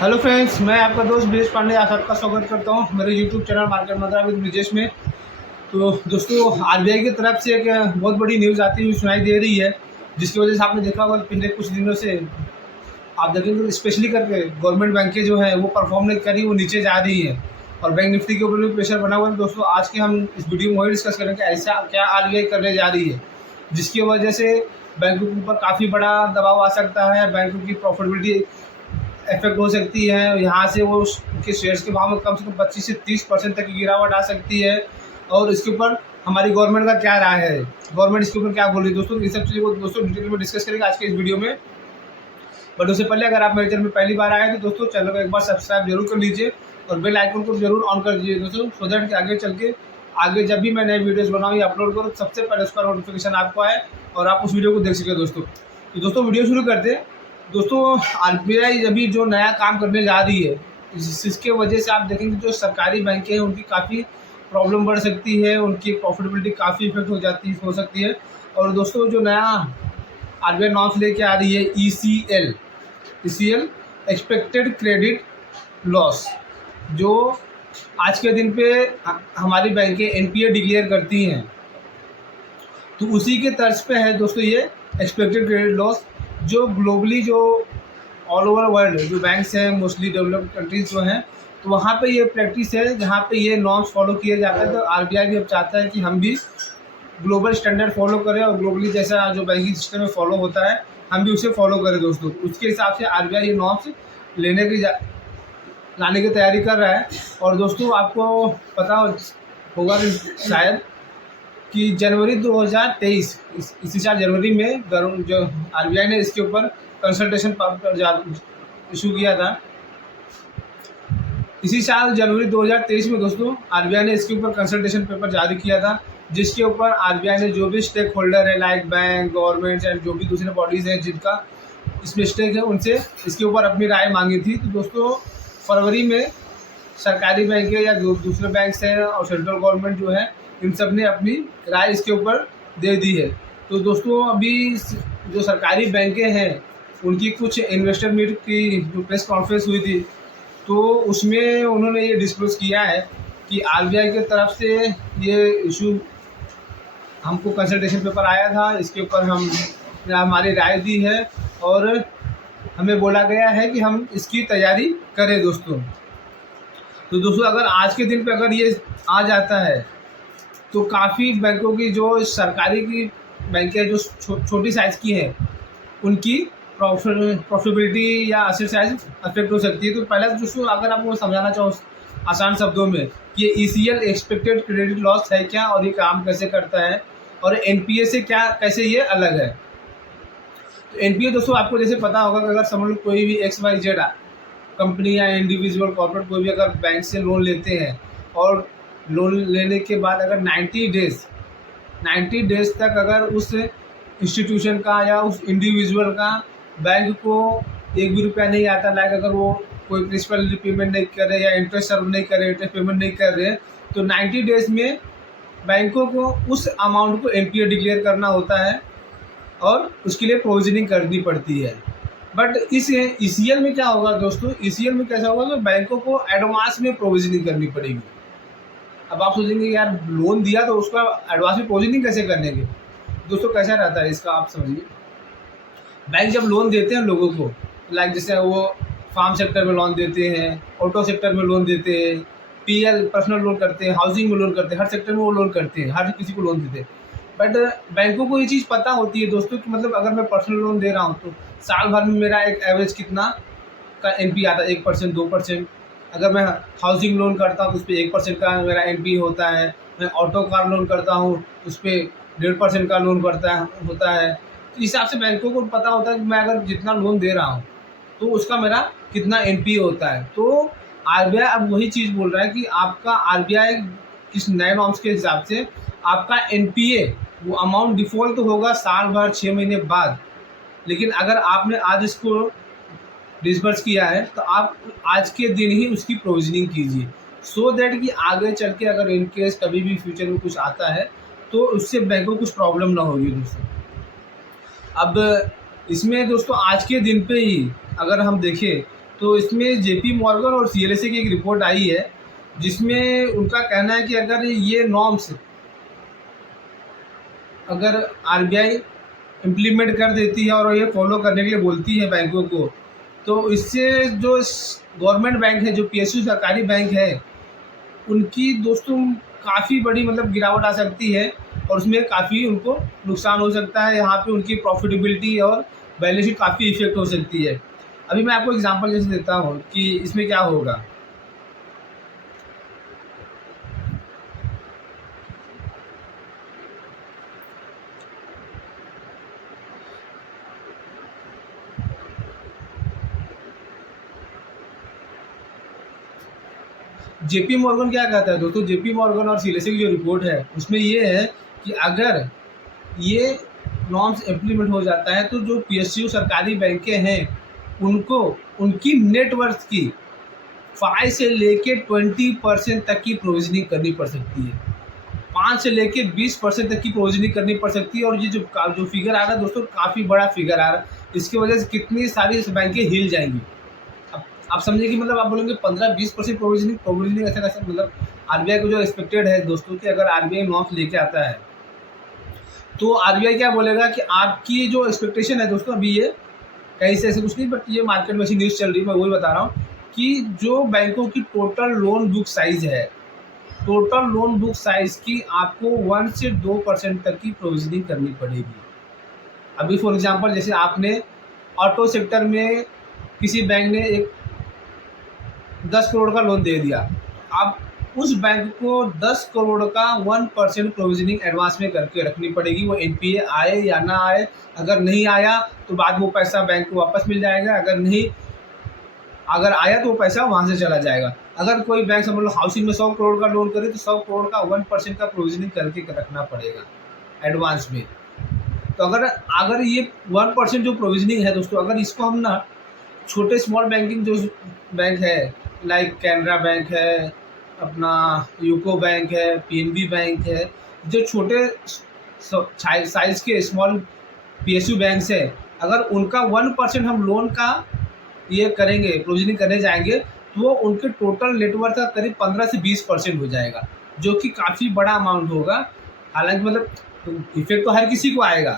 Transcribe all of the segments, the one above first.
Hello friends, मैं आपका दोस्त ब्रिजेश पांडे आप सबका स्वागत करता हूं मेरे YouTube channel market Mantra with Brijesh में। तो दोस्तों, आरबीआई की तरफ से एक बहुत बड़ी न्यूज़ आती हुई सुनाई दे रही है, जिसकी वजह से आपने देखा होगा पिछले कुछ दिनों से आप देखेंगे तो स्पेशली करके गवर्नमेंट बैंकें जो है वो परफॉर्म नहीं कर रही, वो नीचे जा रही है और बैंक निफ्टी के ऊपर भी प्रेशर बना हुआ है। दोस्तों, आज के हम इस वीडियो में वही डिस्कस करेंगे ऐसा क्या आरबीआई करने जा रही है जिसकी वजह से बैंकों के ऊपर काफ़ी बड़ा दबाव आ सकता है, बैंकों की प्रॉफिटेबिलिटी इफेक्ट हो सकती है। यहाँ से वो उनके शेयर्स के भाव में कम से कम 25 से 30% तक की गिरावट आ सकती है। और इसके ऊपर हमारी गवर्नमेंट का क्या राय है, गवर्नमेंट इसके ऊपर क्या बोल रही है, दोस्तों इन सब चीज़ों को दोस्तों डिटेल में डिस्कस करेंगे आज के इस वीडियो में। बट उससे पहले अगर आप मेरे चैनल में पहली बार आए तो दोस्तों चैनल को एक बार सब्सक्राइब जरूर कर लीजिए और बेल आइकन को जरूर ऑन कर दीजिए दोस्तों, सो दैट कि आगे चल के आगे जब भी मैं नए वीडियोज़ बनाऊँ या अपलोड करूँ सबसे पहले उसका नोटिफिकेशन आपको आए और आप उस वीडियो को देख सकें। दोस्तों वीडियो शुरू करते हैं। दोस्तों, आरबीआई अभी जो नया काम करने जा रही है इसके वजह से आप देखेंगे जो सरकारी बैंकें हैं उनकी काफ़ी प्रॉब्लम बढ़ सकती है, उनकी प्रॉफिटेबिलिटी काफ़ी इफेक्ट हो सकती है। और दोस्तों, जो नया आरबीआई नॉर्म्स लेके आ रही है ईसीएल एक्सपेक्टेड क्रेडिट लॉस, जो आज के दिन पे हमारी बैंकें एनपीए डिक्लेयर करती हैं, तो उसी के तर्ज पे है दोस्तों ये एक्सपेक्टेड क्रेडिट लॉस, जो ग्लोबली जो ऑल ओवर वर्ल्ड जो बैंक्स हैं मोस्टली डेवलप्ड कंट्रीज जो हैं तो वहाँ पे ये प्रैक्टिस है जहाँ पे ये नॉर्म्स फॉलो किए जाते हैं। तो आरबीआई भी अब चाहता है कि हम भी ग्लोबल स्टैंडर्ड फॉलो करें और ग्लोबली जैसा जो बैंकिंग सिस्टम में फॉलो होता है हम भी उसे फॉलो करें। दोस्तों, उसके हिसाब से आरबीआई ये नॉर्म्स लाने की तैयारी कर रहा है। और दोस्तों, आपको पता होगा शायद कि जनवरी 2023 इसी साल जनवरी में जो आरबीआई ने इसके ऊपर कंसल्टेशन पेपर इशू किया था। इसी साल जनवरी 2023 में दोस्तों आरबीआई ने इसके ऊपर कंसल्टेशन पेपर जारी किया था, जिसके ऊपर आरबीआई ने जो भी स्टेक होल्डर है लाइक बैंक, गवर्नमेंट एंड जो भी दूसरे बॉडीज़ हैं जिनका इसमें स्टेक है उनसे इसके ऊपर अपनी राय मांगी थी। तो दोस्तों, फरवरी में सरकारी बैंक या जो दूसरे बैंक हैं और सेंट्रल गवर्नमेंट जो है इन सब ने अपनी राय इसके ऊपर दे दी है। तो दोस्तों, अभी जो सरकारी बैंकें हैं उनकी कुछ इन्वेस्टर मीट की जो प्रेस कॉन्फ्रेंस हुई थी तो उसमें उन्होंने ये डिस्क्लोज किया है कि आरबीआई की तरफ से ये इशू हमको कंसल्टेशन पेपर आया था, इसके ऊपर हमारी राय दी है और हमें बोला गया है कि हम इसकी तैयारी करें। दोस्तों, तो दोस्तों अगर आज के दिन पे अगर ये आ जाता है तो काफ़ी बैंकों की जो सरकारी की बैंकें जो छोटी साइज़ की हैं उनकी प्रॉफिटेबिलिटी या एसेट साइज अफेक्ट हो सकती है। तो पहले दोस्तों अगर आपको समझाना चाहो आसान शब्दों में कि ये ईसीएल एक्सपेक्टेड क्रेडिट लॉस है क्या और ये काम कैसे करता है और एनपीए से क्या कैसे ये अलग है। तो एनपीए दोस्तों आपको जैसे पता होगा कि अगर समझ लो कोई भी XYZ कंपनी या इंडिविजुअल कॉर्पोरेट कोई भी अगर बैंक से लोन लेते हैं और लोन लेने के बाद अगर 90 डेज तक अगर उस इंस्टीट्यूशन का या उस इंडिविजुअल का बैंक को एक भी रुपया नहीं आता, लाइक अगर वो कोई प्रिंसिपल रिपेमेंट नहीं कर रहे या इंटरेस्ट सर्व नहीं कर रहे, इंटरेस्ट पेमेंट नहीं कर रहे, तो 90 डेज में बैंकों को उस अमाउंट को एनपीए डिक्लेयर करना होता है और उसके लिए प्रोविजनिंग करनी पड़ती है। बट इस ईसीएल में क्या होगा दोस्तों, ईसीएल में कैसा होगा कि बैंकों को एडवांस में प्रोविजनिंग करनी पड़ेगी। अब आप सोचेंगे यार लोन दिया तो उसका एडवांस में प्रोविजनिंग कैसे करने के। दोस्तों, कैसा रहता है इसका आप समझिए। बैंक जब लोन देते हैं लोगों को, लाइक जैसे वो फार्म सेक्टर में लोन देते हैं, ऑटो सेक्टर में लोन देते हैं, पीएल पर्सनल लोन करते हैं, हाउसिंग में लोन करते हैं, हर सेक्टर में वो लोन करते हैं, हर किसी को लोन देते हैं। बट बैंकों को ये चीज़ पता होती है दोस्तों कि मतलब अगर मैं पर्सनल लोन दे रहा हूँ तो साल भर में मेरा एक एवरेज कितना का एनपी आता है, 1% 2%। अगर मैं हाउसिंग लोन करता हूँ तो उस पर 1% का मेरा एनपी होता है। मैं ऑटो कार लोन करता हूँ तो उस पर 1.5% का लोन होता है। तो इस हिसाब से बैंकों को पता होता है कि मैं अगर जितना लोन दे रहा हूँ तो उसका मेरा कितना एनपी होता है। तो आरबीआई अब वही चीज़ बोल रहा है कि आपका आरबीआई किस नए नॉर्म्स के हिसाब से आपका एनपीए वो अमाउंट डिफ़ॉल्ट तो होगा साल भर 6 महीने बाद, लेकिन अगर आपने आज इसको डिसबर्स किया है तो आप आज के दिन ही उसकी प्रोविजनिंग कीजिए, सो दैट कि आगे चल के अगर इनकेस कभी भी फ्यूचर में कुछ आता है तो उससे बैंकों को कुछ प्रॉब्लम ना होगी। दोस्तों, अब इसमें दोस्तों आज के दिन पे ही अगर हम देखें तो इसमें जेपी मॉर्गन और सीएलएसए की एक रिपोर्ट आई है, जिसमें उनका कहना है कि अगर ये नॉर्म्स अगर आरबीआई इम्प्लीमेंट कर देती है और ये फॉलो करने के लिए बोलती है बैंकों को, तो इससे जो गवर्नमेंट बैंक है, जो पीएसयू सरकारी बैंक है, उनकी दोस्तों काफ़ी बड़ी मतलब गिरावट आ सकती है और उसमें काफ़ी उनको नुकसान हो सकता है। यहाँ पे उनकी प्रॉफिटेबिलिटी और बैलेंस शीट काफ़ी इफेक्ट हो सकती है। अभी मैं आपको एग्जांपल जैसे देता हूँ कि इसमें क्या होगा। जेपी मॉर्गन क्या कहता है दोस्तों, जेपी मॉर्गन और सीएलएसए की जो रिपोर्ट है उसमें ये है कि अगर ये नॉर्म्स इम्प्लीमेंट हो जाता है तो जो पीएसयू सरकारी बैंकें हैं उनको उनकी नेटवर्थ की 5 से लेके 20% तक की प्रोविजनिंग करनी पड़ सकती है। 5 से लेके 20% तक की प्रोविजनिंग करनी पड़ सकती है। और ये जो फिगर आ रहा है दोस्तों, काफ़ी बड़ा फिगर आ रहा है। इसकी वजह से कितनी सारी बैंकें हिल जाएंगी। अब आप समझिए कि मतलब आप बोलेंगे 15-20% प्रोविजनिंग ऐसा कैसे, मतलब आरबीआई को जो एक्सपेक्टेड है दोस्तों कि अगर आरबीआई नॉर्म्स लेके आता है तो आरबीआई क्या बोलेगा कि आपकी जो एक्सपेक्टेशन है दोस्तों, अभी ये कहीं से ऐसे कुछ नहीं, बट ये मार्केट में ऐसी न्यूज़ चल रही है, मैं वही बता रहा हूँ कि जो बैंकों की टोटल लोन बुक साइज है, टोटल लोन बुक साइज की आपको 1 से 2% तक की प्रोविजनिंग करनी पड़ेगी। अभी फॉर एग्जांपल जैसे आपने ऑटो सेक्टर में किसी बैंक ने एक 10 करोड़ का लोन दे दिया, अब उस बैंक को 10 करोड़ का 1% प्रोविजनिंग एडवांस में करके रखनी पड़ेगी। वो एनपीए आए या ना आए, अगर नहीं आया तो बाद में वो पैसा बैंक को वापस मिल जाएगा, अगर आया तो वो पैसा वहाँ से चला जाएगा। अगर कोई बैंक समझ लो हाउसिंग में 100 करोड़ का लोन करे तो 100 करोड़ का 1% का प्रोविजनिंग करके रखना पड़ेगा एडवांस में। तो अगर अगर ये 1% जो प्रोविजनिंग है दोस्तों, अगर इसको हम ना छोटे स्मॉल बैंकिंग जो बैंक है, लाइक कैनरा बैंक है, अपना यूको बैंक है, पीएनबी बैंक है, जो छोटे साइज के स्मॉल पीएसयू बैंक्स है, अगर उनका 1% हम लोन का ये करेंगे, प्रोविजनिंग करने जाएंगे, तो वो उनके टोटल नेटवर्थ का करीब 15 से 20% हो जाएगा, जो कि काफ़ी बड़ा अमाउंट होगा। हालांकि मतलब इफेक्ट तो हर किसी को आएगा,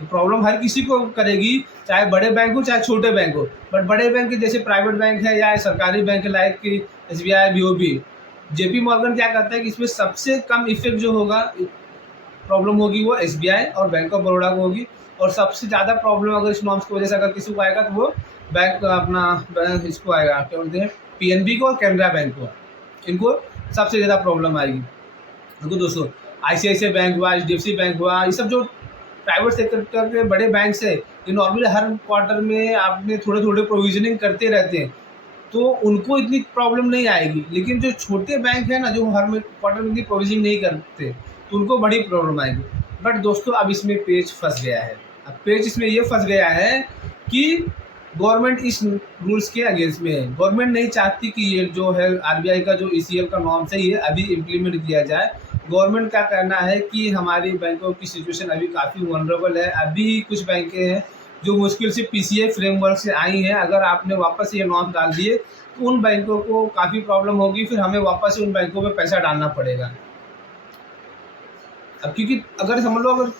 तो प्रॉब्लम हर किसी को करेगी, चाहे बड़े बैंक हो चाहे छोटे बैंक हो। बट बड़े बैंक जैसे प्राइवेट बैंक है या सरकारी बैंक है लाइक कि एसबीआई, बीओबी, जेपी मॉर्गन क्या कहता है कि इसमें सबसे कम इफेक्ट जो होगा, प्रॉब्लम होगी, वो एसबीआई और बैंक ऑफ बड़ौदा को होगी। और सबसे ज़्यादा प्रॉब्लम अगर इस नॉर्म्स की वजह से अगर किसी को आएगा तो वो इसको आएगा, क्या बोलते हैं, पीएनबी को और कैनरा बैंक को, इनको सबसे ज़्यादा प्रॉब्लम आएगी। देखो दोस्तों, आईसीआईसीआई बैंक हुआ, एचडीएफसी बैंक हुआ, ये सब जो प्राइवेट सेक्टर के बड़े बैंक है, ये नॉर्मली हर क्वार्टर में आपने थोड़े थोड़े प्रोविजनिंग करते रहते हैं, तो उनको इतनी प्रॉब्लम नहीं आएगी। लेकिन जो छोटे बैंक है ना, जो हर में क्वार्टर में इतनी प्रोविजनिंग नहीं करते, तो उनको बड़ी प्रॉब्लम आएगी। बट दोस्तों अब इसमें पेच फंस गया है। अब पेच इसमें ये फंस गया है कि गवर्नमेंट इस रूल्स के अगेंस्ट में है। गवर्नमेंट नहीं चाहती कि ये जो है आरबीआई का जो ईसीएल का नॉर्म्स है ये अभी इम्प्लीमेंट किया जाए। गवर्नमेंट का कहना है कि हमारी बैंकों की सिचुएशन अभी काफ़ी वनरेबल है। अभी कुछ बैंकें हैं जो मुश्किल से पीसीए फ्रेमवर्क से आई हैं, अगर आपने वापस ये नॉर्म डाल दिए तो उन बैंकों को काफ़ी प्रॉब्लम होगी, फिर हमें वापस से उन बैंकों में पैसा डालना पड़ेगा। अब क्योंकि अगर समझ लो, अगर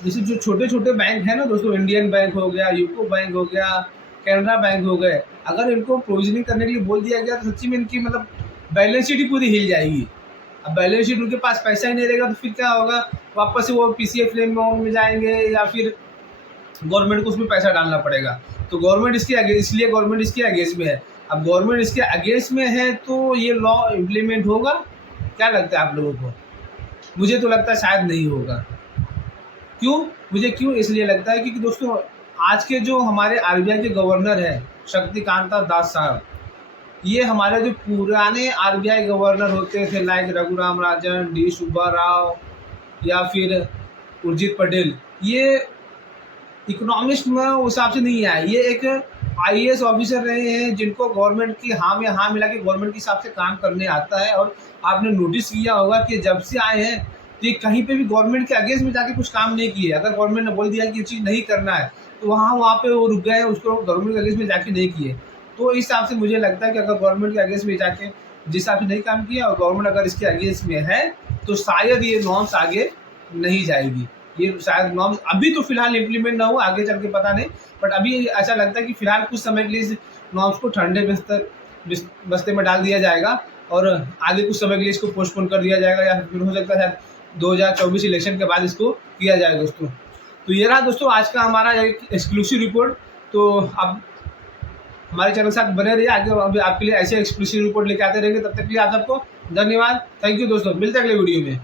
जैसे जो छोटे छोटे बैंक हैं ना दोस्तों, इंडियन बैंक हो गया, यूको बैंक हो गया, कैनरा बैंक हो गए, अगर इनको प्रोविजनिंग करने के लिए बोल दिया गया तो सच्ची में इनकी मतलब बैलेंस शीट ही पूरी हिल जाएगी। अब बैलेंस शीट उनके पास पैसा ही नहीं रहेगा तो फिर क्या होगा, वापस से वो पीसीए फ्रेम में जाएंगे या फिर गवर्नमेंट को उसमें पैसा डालना पड़ेगा। तो गवर्नमेंट इसके इसलिए गवर्नमेंट इसके अगेंस्ट में है। अब गवर्नमेंट इसके अगेंस्ट में है तो ये लॉ इम्प्लीमेंट होगा? क्या लगता है आप लोगों को? मुझे तो लगता है शायद नहीं होगा। मुझे क्यों इसलिए लगता है क्योंकि दोस्तों आज के जो हमारे आरबीआई के गवर्नर हैं शक्तिकांता दास साहब, ये हमारे जो पुराने आरबीआई गवर्नर होते थे लाइक रघुराम राजन, डी सुब्बा राव या फिर उर्जित पटेल, ये इकोनॉमिस्ट में उस हिसाब से नहीं आए। ये एक आईएएस ऑफिसर रहे हैं जिनको गवर्नमेंट की हाँ में हाँ मिला के गवर्नमेंट के हिसाब से काम करने आता है। और आपने नोटिस किया होगा कि जब से आए हैं तो ये कहीं पे भी गवर्नमेंट के अगेंस्ट में जाके कुछ काम नहीं किए। अगर गवर्नमेंट ने बोल दिया कि ये चीज़ नहीं करना है तो वहाँ पे वो रुक गए, उसको गवर्नमेंट के अगेंस्ट में जाके नहीं किए। तो इस हिसाब से मुझे लगता है कि अगर गवर्नमेंट के अगेंस्ट में जाके जिस हिसाब से नहीं काम किया और गवर्नमेंट अगर इसके अगेंस्ट में है तो शायद ये नॉर्म्स आगे नहीं जाएगी। ये शायद नॉर्म्स अभी तो फिलहाल इम्प्लीमेंट ना हो, आगे चल के पता नहीं, बट अभी ऐसा लगता है कि फिलहाल कुछ समय के लिए इस नॉर्म्स को ठंडे बस्ते में डाल दिया जाएगा और आगे कुछ समय के लिए इसको पोस्टपोन कर दिया जाएगा, या फिर हो सकता है शायद 2024 इलेक्शन के बाद इसको किया जाए दोस्तों। तो ये रहा दोस्तों आज का हमारा एक एक्सक्लूसिव रिपोर्ट। तो अब हमारे चैनल के साथ बने रहिए, आगे अभी आपके लिए ऐसे एक्सक्लूसिव रिपोर्ट लेके आते रहेंगे। तब तक के लिए आप सबको धन्यवाद, थैंक यू दोस्तों, मिलते हैं अगले वीडियो में।